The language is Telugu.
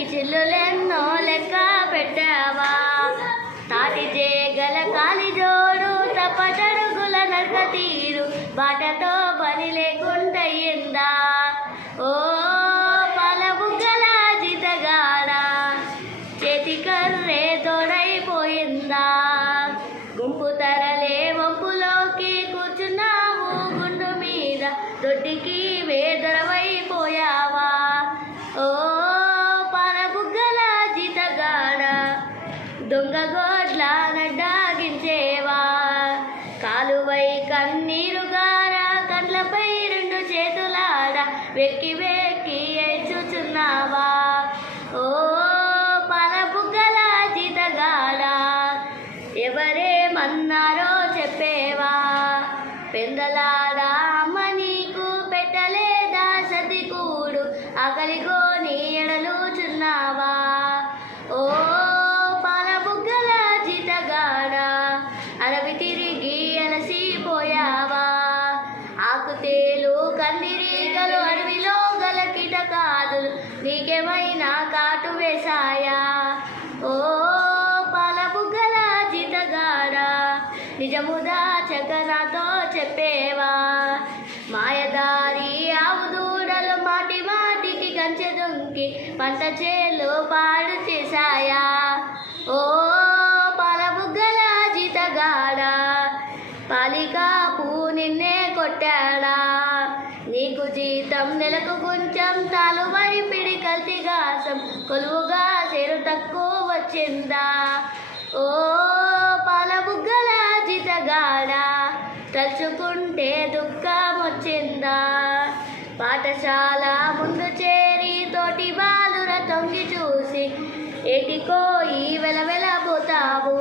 చిలికి చిల్లులెన్నో లెక్క పెట్టావా తాటి జేగల కాలి జోడు తప్పటడుగుల నడక తీరు బాటతో పని లేకుంటయ్యిందా ఓ పాల బుగ్గల జితగాడ చేతి కర్రే తోడైపోయిందా గుంపు తరలే వంపులోకి కూర్చున్నావు గుండు మీద దొడ్డికి వేదరవైపోయావా ఓ పాల బుగ్గల జితగాడ దొంగ గోడ్ల నడ్డాగించేవా కాలువై కన్నీరుగార కండ్లపై రెండు చేతులాడ వెక్కి వెక్కి చూచున్నావా ఓ పాల బుగ్గల జితగాడ ఎవరేమన్నారో చెప్పేవా పెందలాడా అమ్మ నీకు పెట్టలేదా సతి కూడు ఆకలిగోని ఎడలుచున్నావా ఓ పాల బుగ్గల జితగాడ అడవి తిరిగి అలసిపోయావా ఆకుతేలు కందిరీగలు అడవిలో గల కీటకాదులు నీకేమైనా కాటు వేశాయా ఓ పాల బుగ్గల జితగాడ నిజముదా చకనాతో చెప్పేవా మాయదారి ఆవు దూడలు మాటి మాటికి కంచె దుంకి పంట చేలు పాడు చేశాయా ఓ పాల బుగ్గల జితగాడ పాలికాపు నిన్నే కొట్టాడా నీకు జీతం నెలకు కొంచెం తాలువై పిడి కల్తీగాసం కొలువుగా చెరు తక్కువ వచ్చిందా ఓ పాల బుగ్గల జితగాడ తలుచుకుంటే దుఃఖం వచ్చిందా పాఠశాల ముందు చేరి తోటి బాలుర తొంగి చూసి ఏటికో ఈ వెలవెలబోతావు